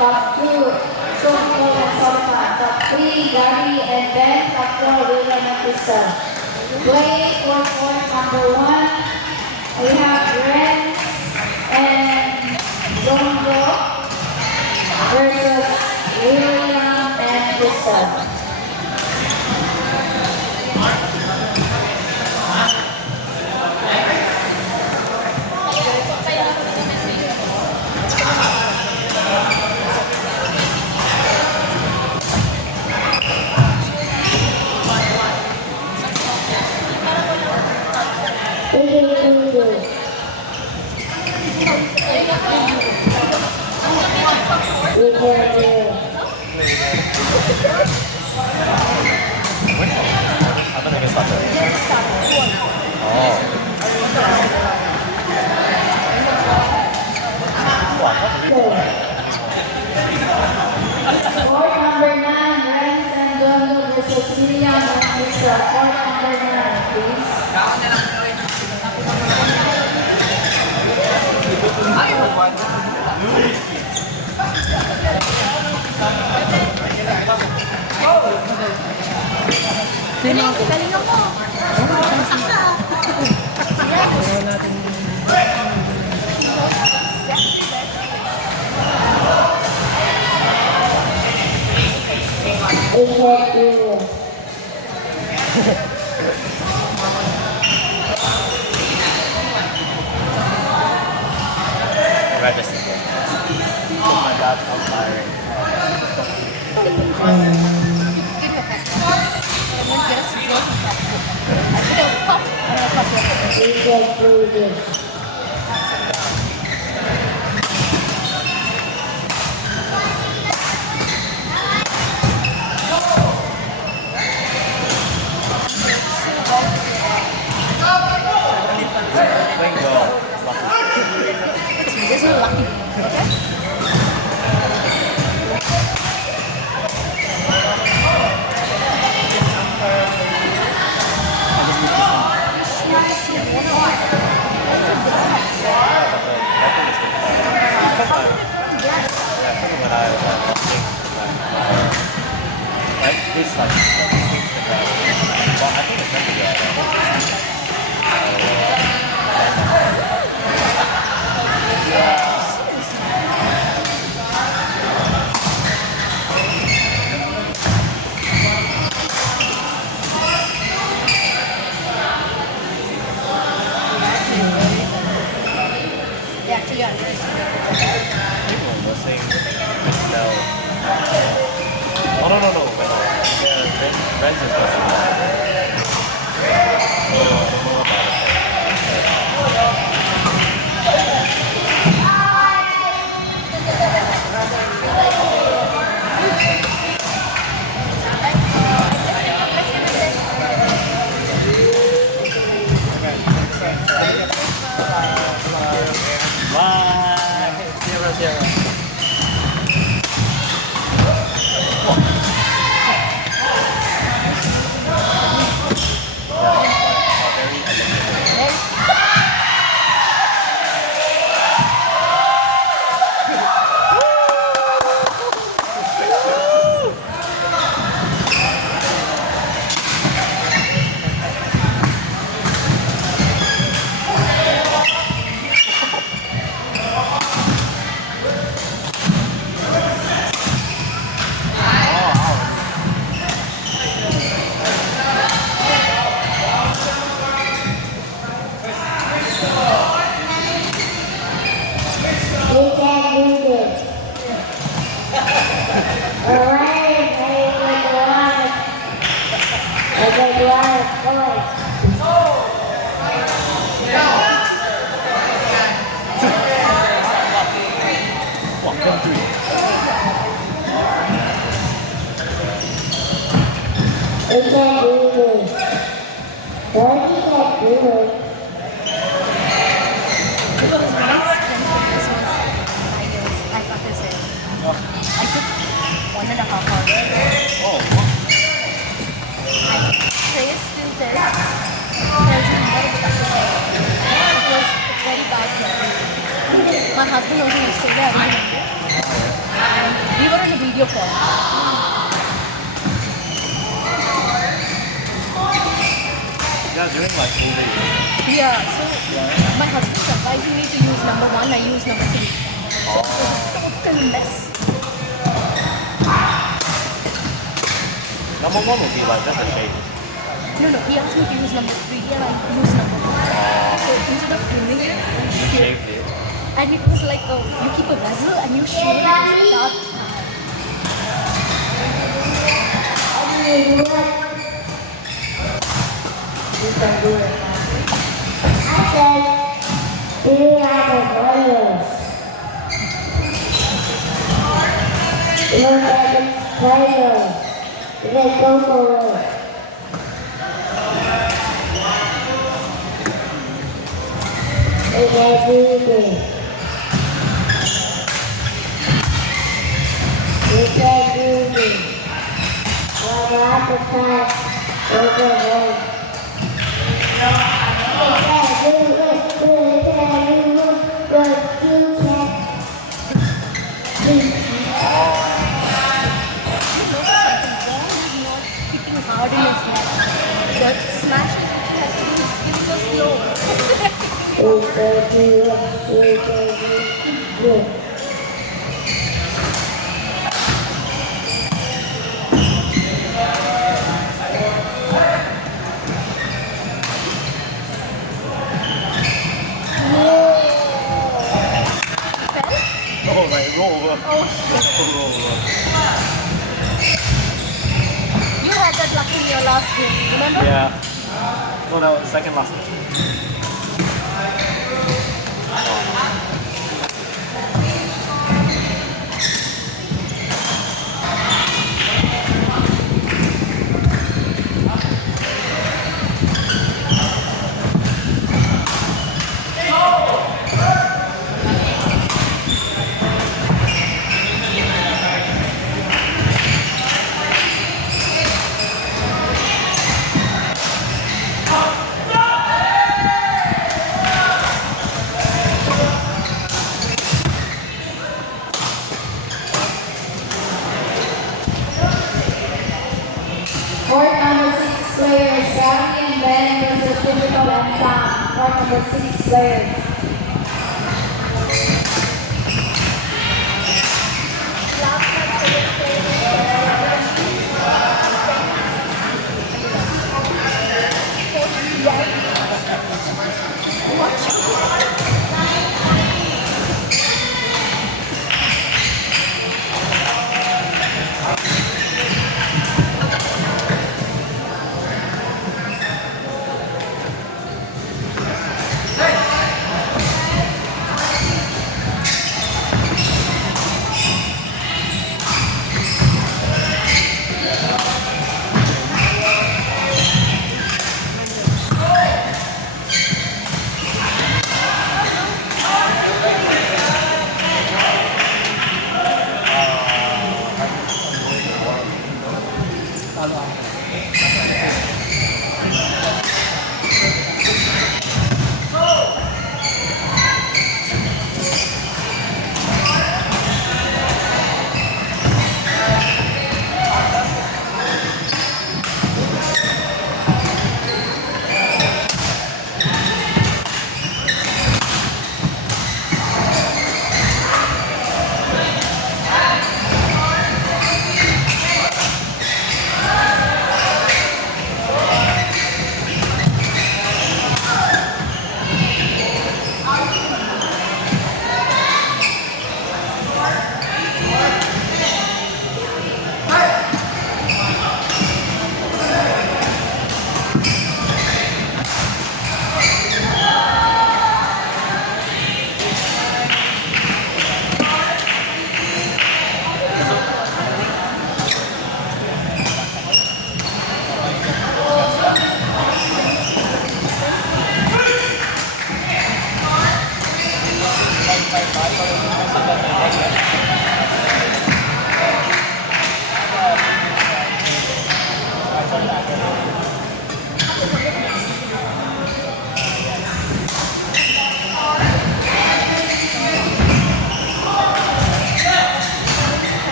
Top 2, Soko and Solomon. Top 3, Gary and Ben. Top 4, William and Crystal. Play for court number 1. We have Renz and Gongo versus William and Crystal. Court number 9, Renz and Gongo versus William and Crystal. Court number 9, please. Galing ako. Register. Oh my God, I'm tired. This is lucky. This like well, I think it's meant to be people listening no. Oh no. Yeah, Renz is listening. I don't know about Bye. Zero. We can't do this. Why we can't do it? Because when I spent this was 9 years, I practiced it. I took 1.5 hours. Oh, I traced till this. Tells me what is practicing. It was very bad here. My husband was in Australia, I was in India. And we were on a video call. yeah, during like COVID. Yeah, so my husband advising me to use number 1, I use number 3. So it was a total mess. Number one would be like just a shade. No, he asked me to use number 3 and I use number 1. So instead of trimming it, I You shaved. shaved it. And it was like you keep a vessel and you shave it and start. You can do it. I said, do you have a players? Look at the players. They go for it. They can do this. You can do this. One at a time. Over there. Hitting hard in his neck. The smash is which he has to do is giving us slow. Fell? Oh, like roll over. Oh shit. Roll over. You had that luck in your last game, remember? Yeah. No, that was second last. Court number 6 players, Gabby and Ben versus Typical and Sam. Court number 6 players.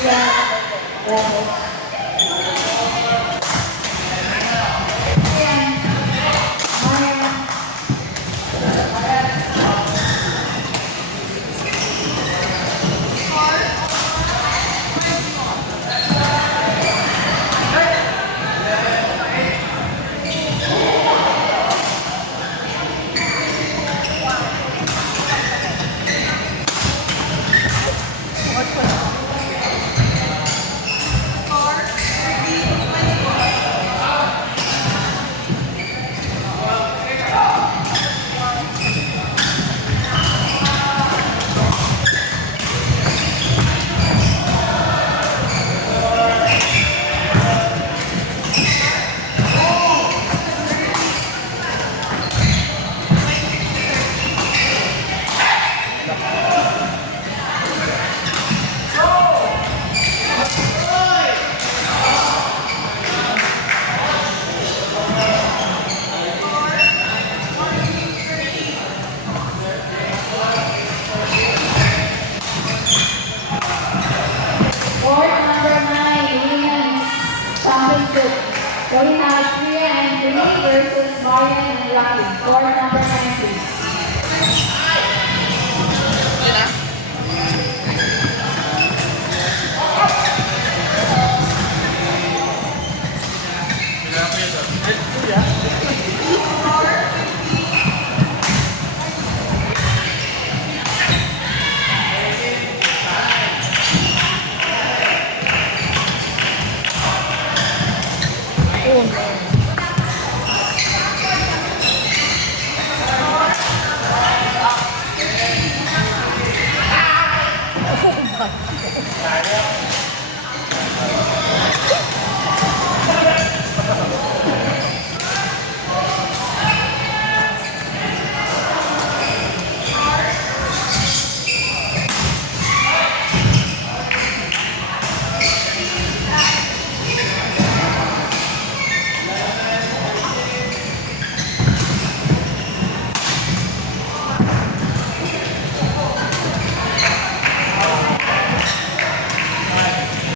Julia Ramos.